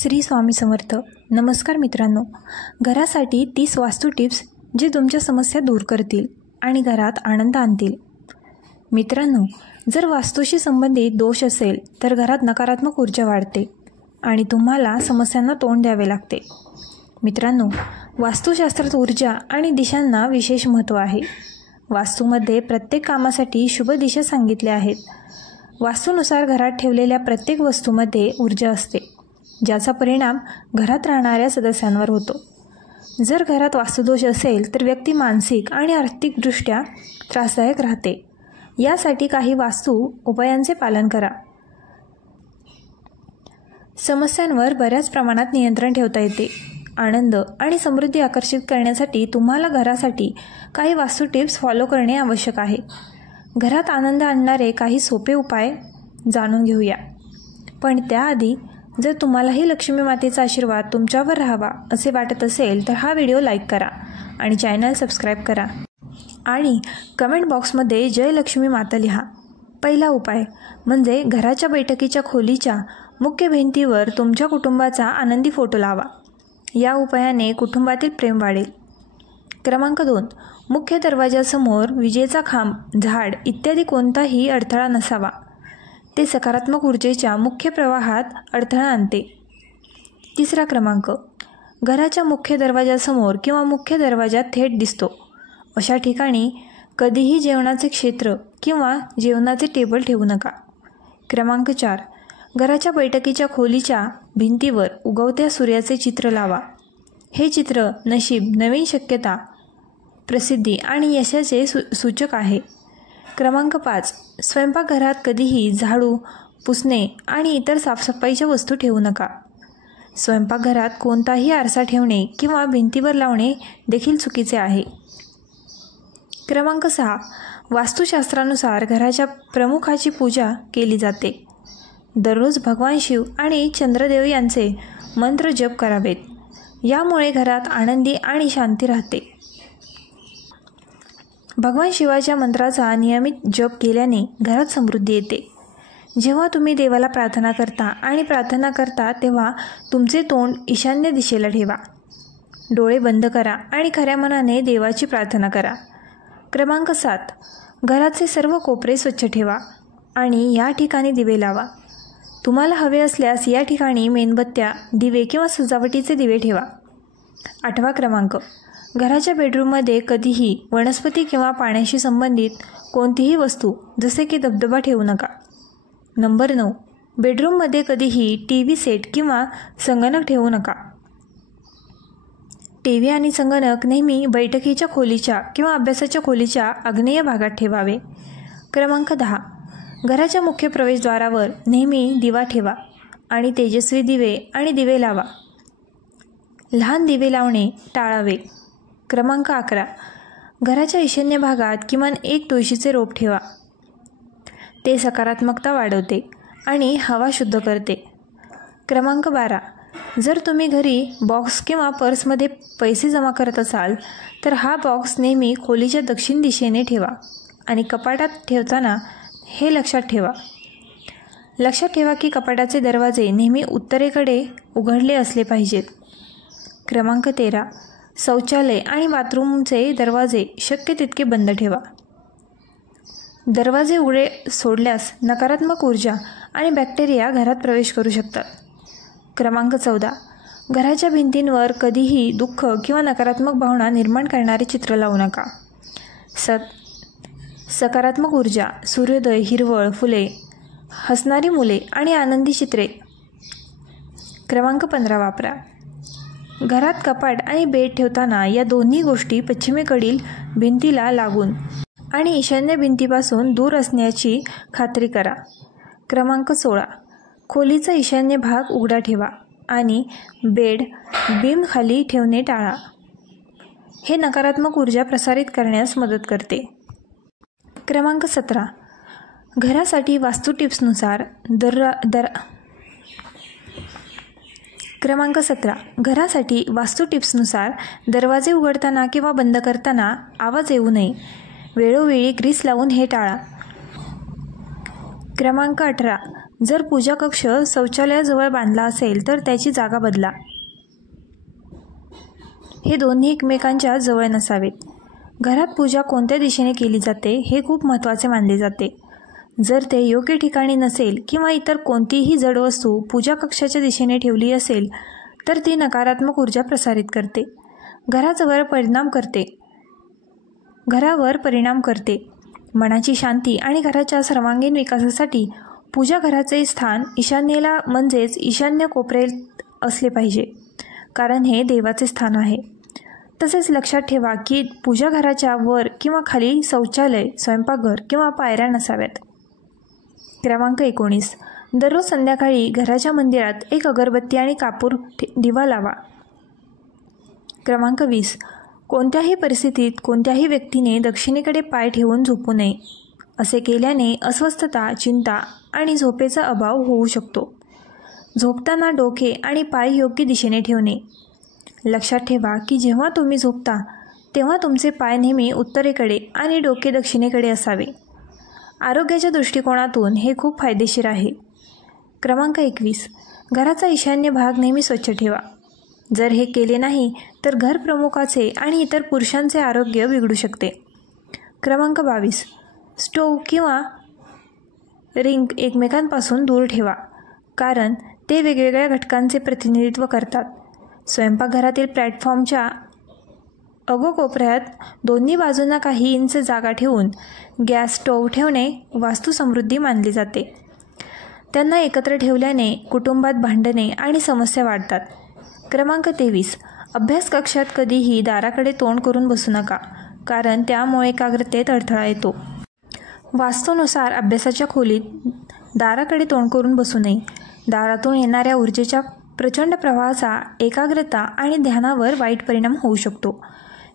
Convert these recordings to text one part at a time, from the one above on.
श्री स्वामी समर्थ. नमस्कार मित्रांनो. घरासाठी 30 वास्तू टिप्स जे तुमच्या समस्या दूर करतील आणि घरात आनंद आणतील. मित्रांनो, जर वास्तूशी संबंधित दोष असेल तर घरात नकारात्मक ऊर्जा वाढते आणि तुम्हाला समस्यांना तोंड द्यावे लागते. मित्रांनो, वास्तुशास्त्रात ऊर्जा आणि दिशांना विशेष महत्त्व आहे. वास्तूमध्ये प्रत्येक कामासाठी शुभ दिशा सांगितल्या आहेत. वास्तूनुसार घरात ठेवलेल्या प्रत्येक वस्तूमध्ये ऊर्जा असते, ज्याचा परिणाम घरात राहणाऱ्या सदस्यांवर होतो. जर घरात वास्तुदोष असेल तर व्यक्ती मानसिक आणि आर्थिकदृष्ट्या त्रासदायक राहते. यासाठी काही वास्तू उपायांचे पालन करा. समस्यांवर बऱ्याच प्रमाणात नियंत्रण ठेवता येते. आनंद आणि समृद्धी आकर्षित करण्यासाठी तुम्हाला घरासाठी काही वास्तू टिप्स फॉलो करणे आवश्यक आहे. घरात आनंद आणणारे काही सोपे उपाय जाणून घेऊया. पण त्याआधी जर तुम्हालाही लक्ष्मी मातेचा आशीर्वाद तुमच्यावर राहावा असे वाटत असेल तर हा व्हिडिओ लाईक करा आणि चॅनल सबस्क्राईब करा आणि कमेंट बॉक्समध्ये जय लक्ष्मी माता लिहा. पहिला उपाय म्हणजे घराच्या बैठकीच्या खोलीच्या मुख्य भिंतीवर तुमच्या कुटुंबाचा आनंदी फोटो लावा. या उपायाने कुटुंबातील प्रेम वाढेल. क्रमांक 2. मुख्य दरवाजासमोर विजेचा खांब, झाड इत्यादी कोणताही अडथळा नसावा. ते सकारात्मक ऊर्जेच्या मुख्य प्रवाहात अडथळा आणते. तिसरा क्रमांक. घराच्या मुख्य दरवाजासमोर किंवा मुख्य दरवाजात थेट दिसतो अशा ठिकाणी कधीही जेवणाचे क्षेत्र किंवा जेवणाचे टेबल ठेवू नका. क्रमांक 4. घराच्या बैठकीच्या खोलीच्या भिंतीवर उगवत्या सूर्याचे चित्र लावा. हे चित्र नशीब, नवीन शक्यता, प्रसिद्धी आणि यशाचे सूचक आहे. क्रमांक 5. स्वयंपाकघरात कधीही झाडू, पुसणे आणि इतर साफसफाईच्या वस्तू ठेवू नका. स्वयंपाकघरात कोणताही आरसा ठेवणे किंवा भिंतीवर लावणे देखील चुकीचे आहे. क्रमांक 6. वास्तुशास्त्रानुसार घराच्या प्रमुखाची पूजा केली जाते. दररोज भगवान शिव आणि चंद्रदेव यांचे मंत्र जप करावेत. यामुळे घरात आनंदी आणि शांती राहते. भगवान शिवाच्या मंत्राचा नियमित जप केल्याने घरात समृद्धी येते. जेव्हा तुम्ही देवाला प्रार्थना करता तेव्हा तुमचे तोंड ईशान्य दिशेला ठेवा. डोळे बंद करा आणि खऱ्या मनाने देवाची प्रार्थना करा. क्रमांक 7. घराचे सर्व कोपरे स्वच्छ ठेवा आणि या ठिकाणी दिवे लावा. तुम्हाला हवे असल्यास या ठिकाणी मेणबत्त्या, दिवे किंवा सजावटीचे दिवे ठेवा. 8वा क्रमांक. घराच्या बेडरूममध्ये कधीही वनस्पती किंवा पाण्याशी संबंधित कोणतीही वस्तू जसे की धबधबा ठेवू नका. नंबर 9. बेडरूममध्ये कधीही टीव्ही सेट किंवा संगणक ठेवू नका. टीव्ही आणि संगणक नेहमी बैठकीच्या खोलीच्या किंवा अभ्यासाच्या खोलीच्या आग्नेय भागात ठेवावे. क्रमांक 10. घराच्या मुख्य प्रवेशद्वारावर नेहमी दिवा ठेवा आणि तेजस्वी दिवे आणि दिवे लावा. लहान दिवे लावणे टाळावे. क्रमांक 11. घराच्या ईशान्य भागात किमान एक तुळशीचे रोप ठेवा. ते सकारात्मकता वाढवते आणि हवा शुद्ध करते. क्रमांक 12. जर तुम्ही घरी बॉक्स किंवा पर्समध्ये पैसे जमा करत असाल तर हा बॉक्स नेहमी खोलीच्या दक्षिण दिशेने ठेवा आणि कपाटात ठेवताना हे लक्षात ठेवा की कपाटाचे दरवाजे नेहमी उत्तरेकडे उघडले असले पाहिजेत. क्रमांक 13. शौचालय आणि बाथरूमचे दरवाजे शक्य तितके बंद ठेवा. दरवाजे उघडे सोडल्यास नकारात्मक ऊर्जा आणि बॅक्टेरिया घरात प्रवेश करू शकतात. क्रमांक 14. घराच्या भिंतींवर कधीही दुःख किंवा नकारात्मक भावना निर्माण करणारे चित्र लावू नका. सकारात्मक ऊर्जा, सूर्योदय, हिरवळ, फुले, हसणारी मुले आणि आनंदी चित्रे. क्रमांक 15 वापरा. घरात कपाट आणि बेड ठेवताना या दोन्ही गोष्टी पश्चिमेकडील भिंतीला लागून आणि ईशान्य भिंतीपासून दूर असण्याची खात्री करा. क्रमांक 16. खोलीचा ईशान्य भाग उघडा ठेवा आणि बेड बीम खाली ठेवणे टाळा. हे नकारात्मक ऊर्जा प्रसारित करण्यास मदत करते. क्रमांक 17. घरासाठी वास्तू टिप्सनुसार क्रमांक 17. घरासाठी वास्तू टिप्सनुसार दरवाजे उघडताना किंवा बंद करताना आवाज येऊ नये. वेळोवेळी ग्रीस लावून हे टाळा. क्रमांक 18. जर पूजा कक्ष शौचालयाजवळ बांधला असेल तर त्याची जागा बदला. हे दोन्ही एकमेकांच्या जवळ नसावेत. घरात पूजा कोणत्या दिशेने केली जाते हे खूप महत्त्वाचे मानले जाते. जर ते योग्य ठिकाणी नसेल किंवा इतर कोणतीही जड वस्तू पूजा कक्षाच्या दिशेने ठेवली असेल तर ती नकारात्मक ऊर्जा प्रसारित करते, घरावर परिणाम करते. मनाची शांती आणि घराच्या सर्वांगीण विकासासाठी पूजा घराचे स्थान ईशान्येला म्हणजेच ईशान्य कोपऱ्यात असले पाहिजे, कारण हे देवाचे स्थान आहे. तसेच लक्षात ठेवा की पूजा घराच्या वर किंवा खाली शौचालय, स्वयंपाकघर किंवा पायऱ्या नसाव्यात. क्रमांक 19. दररोज संध्याकाळी घराच्या मंदिरात एक अगरबत्ती आणि कापूर दिवा लावा. क्रमांक 20. कोणत्याही परिस्थितीत कोणत्याही व्यक्तीने दक्षिणेकडे पाय ठेवून झोपू नये. असे केल्याने अस्वस्थता, चिंता आणि झोपेचा अभाव होऊ शकतो. झोपताना डोके आणि पाय योग्य दिशेने ठेवणे. लक्षात ठेवा की जेव्हा तुम्ही झोपता तेव्हा तुमचे पाय नेहमी उत्तरेकडे आणि डोके दक्षिणेकडे असावे. आरोग्याच्या दृष्टिकोनातून हे खूप फायदेशीर आहे. क्रमांक 21. घराचा ईशान्य भाग नेहमी स्वच्छ ठेवा. जर हे केले नाही तर घर प्रमुखाचे आणि इतर पुरुषांचे आरोग्य बिघडू शकते. क्रमांक 22. स्टोव्ह किंवा रिंग एकमेकांपासून दूर ठेवा, कारण ते वेगवेगळ्या घटकांचे प्रतिनिधित्व करतात. स्वयंपाकघरातील प्लॅटफॉर्मच्या कोपऱ्यात दोन्ही बाजूंना काही इंच जागा ठेवून गॅस स्टोव्ह ठेवणे वास्तुसमृद्धी मानली जाते. त्यांना एकत्र ठेवल्याने कुटुंबात भांडणे आणि समस्या वाढतात. क्रमांक 23. अभ्यास कक्षात कधीही दाराकडे तोंड करून बसू नका, कारण त्यामुळे एकाग्रतेत अडथळा येतो. वास्तूनुसार अभ्यासाच्या खोलीत दाराकडे तोंड करून बसू नये. दारातून येणाऱ्या ऊर्जेच्या प्रचंड प्रवाहाचा एकाग्रता आणि ध्यानावर वाईट परिणाम होऊ शकतो.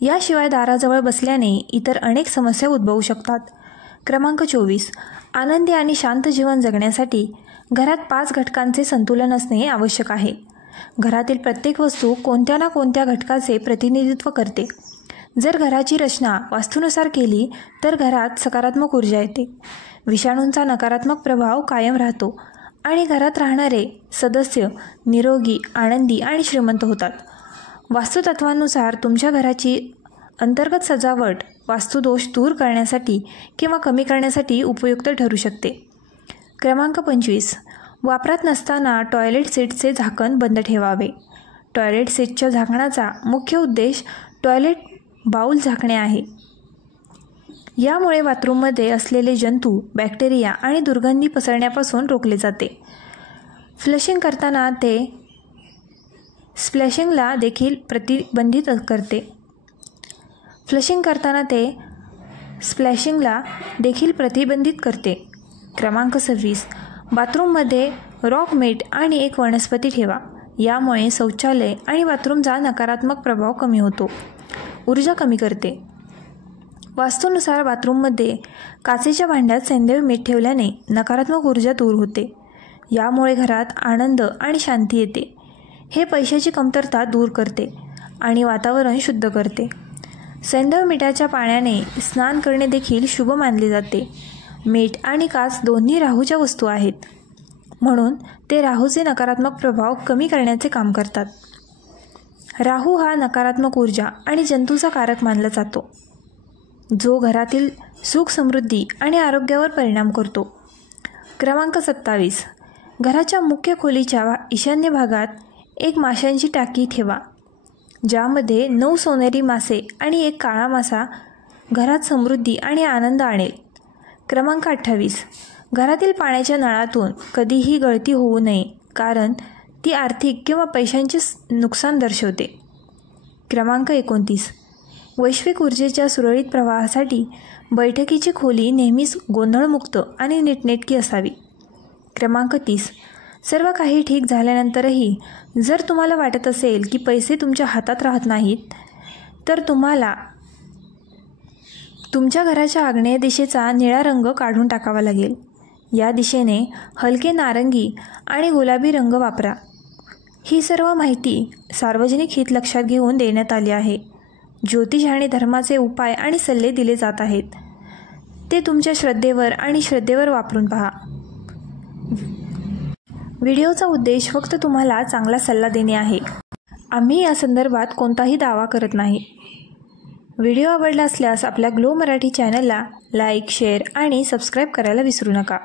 याशिवाय दाराजवळ बसल्याने इतर अनेक समस्या उद्भवू शकतात. क्रमांक 24. आनंदी आणि शांत जीवन जगण्यासाठी घरात 5 घटकांचे संतुलन असणे आवश्यक आहे. घरातील प्रत्येक वस्तू कोणत्या ना कोणत्या घटकाचे प्रतिनिधित्व करते. जर घराची रचना वास्तूनुसार केली तर घरात सकारात्मक ऊर्जा येते, विषाणूंचा नकारात्मक प्रभाव कायम राहतो आणि घरात राहणारे सदस्य निरोगी, आनंदी आणि श्रीमंत होतात. वास्तुतत्वानुसार तुमच्या घराची अंतर्गत सजावट वास्तुदोष दूर करण्यासाठी किंवा कमी करण्यासाठी उपयुक्त ठरू शकते. क्रमांक 25. वापरात नसताना टॉयलेट सीटचे झाकण बंद ठेवावे. टॉयलेट सीटच्या झाकणाचा मुख्य उद्देश टॉयलेट बाउल झाकणे आहे. यामुळे बाथरूममध्ये असलेले जंतू, बॅक्टेरिया आणि दुर्गंधी पसरण्यापासून रोखले जाते. फ्लशिंग करताना ते स्प्लॅशिंगला देखील प्रतिबंधित करते. क्रमांक 26. बाथरूममध्ये रॉक मीट आणि एक वनस्पती ठेवा. यामुळे शौचालय आणि बाथरूमचा नकारात्मक प्रभाव कमी होतो, ऊर्जा कमी करते. वास्तूनुसार बाथरूममध्ये काचेच्या भांड्यात सैंधव मीठ ठेवल्याने नकारात्मक ऊर्जा दूर होते. यामुळे घरात आनंद आणि शांती येते. हे पैशाची कमतरता दूर करते आणि वातावरण शुद्ध करते. सैंधव मिठाच्या पाण्याने स्नान करणे देखील शुभ मानले जाते. मीठ आणि काच दोन्ही राहूच्या वस्तू आहेत, म्हणून ते राहूचे नकारात्मक प्रभाव कमी करण्याचे काम करतात. राहू हा नकारात्मक ऊर्जा आणि जंतूचा कारक मानला जातो, जो घरातील सुख, समृद्धी आणि आरोग्यावर परिणाम करतो. क्रमांक 27. घराच्या मुख्य खोलीच्या ईशान्य भागात एक माशांची टाकी ठेवा, ज्यामध्ये 9 सोनेरी मासे आणि एक काळा मासा घरात समृद्धी आणि आनंद आणेल. क्रमांक 28. घरातील पाण्याच्या नळातून कधीही गळती होऊ नये, कारण ती आर्थिक किंवा पैशांचे नुकसान दर्शवते. क्रमांक 29. वैश्विक ऊर्जेच्या सुरळीत प्रवाहासाठी बैठकीची खोली नेहमीच गोंधळमुक्त आणि नीटनेटकी असावी. क्रमांक 30. सर्व काही ठीक झाल्यानंतरही जर तुम्हाला वाटत असेल की पैसे तुमच्या हातात राहत नाहीत, तर तुम्हाला तुमच्या घराच्या आग्नेय दिशेचा निळा रंग काढून टाकावा लागेल. या दिशेने हलके नारंगी आणि गुलाबी रंग वापरा. ही सर्व माहिती सार्वजनिक हित लक्षात घेऊन देण्यात आली आहे. ज्योतिष आणि धर्माचे उपाय आणि सल्ले दिले जात आहेत. ते तुमच्या श्रद्धेवर वापरून पहा. व्हिडिओचा उद्देश फक्त तुम्हाला चांगला सल्ला देणे आहे. आम्ही या संदर्भात कोणताही दावा करत नाही. व्हिडिओ आवडला असल्यास आपल्या ग्लो मराठी चॅनलला लाईक, शेअर आणि सबस्क्राईब करायला विसरू नका.